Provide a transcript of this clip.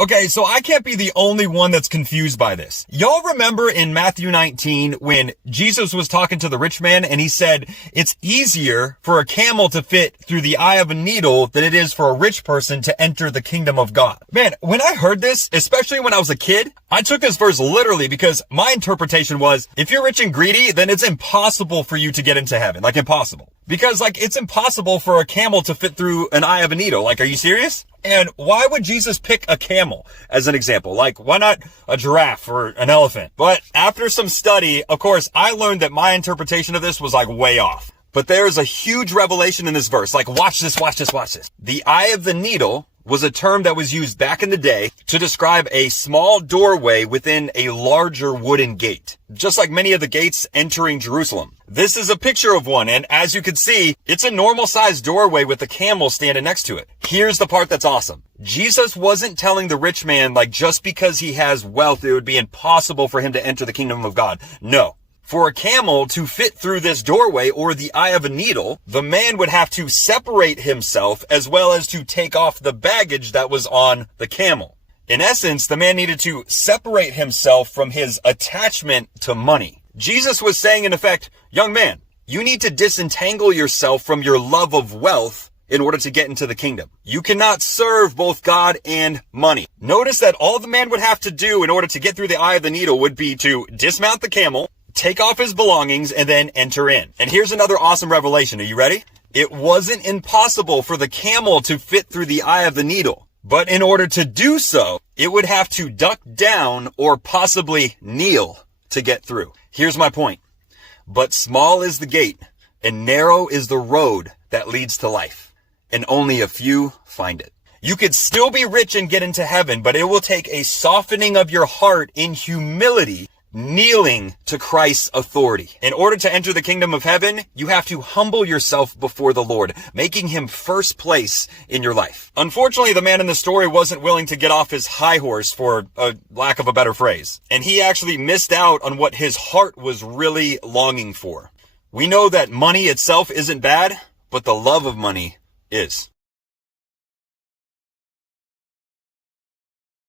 Okay, so I can't be the only one that's confused by this. Y'all remember in Matthew 19 when Jesus was talking to the rich man and he said, it's easier for a camel to fit through the eye of a needle than it is for a rich person to enter the kingdom of God. Man, when I heard this, especially when I was a kid, I took this verse literally because my interpretation was, if you're rich and greedy, then it's impossible for you to get into heaven. Like impossible. Because it's impossible for a camel to fit through an eye of a needle. Like, are you serious? And why would Jesus pick a camel as an example? Like, why not a giraffe or an elephant? But after some study, of course, I learned that my interpretation of this was way off. But there is a huge revelation in this verse. Like, watch this, watch this, watch this. The eye of the needle was a term that was used back in the day to describe a small doorway within a larger wooden gate, just like many of the gates entering Jerusalem. This is a picture of one, and as you can see, it's a normal sized doorway with a camel standing next to it. Here's the part that's awesome. Jesus wasn't telling the rich man, just because he has wealth, it would be impossible for him to enter the kingdom of God. No. For a camel to fit through this doorway or the eye of a needle, the man would have to separate himself as well as to take off the baggage that was on the camel. In essence, the man needed to separate himself from his attachment to money. Jesus was saying, in effect, young man, you need to disentangle yourself from your love of wealth in order to get into the kingdom. You cannot serve both God and money. Notice that all the man would have to do in order to get through the eye of the needle would be to dismount the camel, take off his belongings, and then enter in. And here's another awesome revelation. Are you ready? It wasn't impossible for the camel to fit through the eye of the needle. But in order to do so, it would have to duck down or possibly kneel to get through. Here's my point. But small is the gate, and narrow is the road that leads to life, and only a few find it. You could still be rich and get into heaven, but it will take a softening of your heart in humility, kneeling to Christ's authority. In order to enter the kingdom of heaven, you have to humble yourself before the Lord, making him first place in your life. Unfortunately, the man in the story wasn't willing to get off his high horse, for a lack of a better phrase. And he actually missed out on what his heart was really longing for. We know that money itself isn't bad, but the love of money is.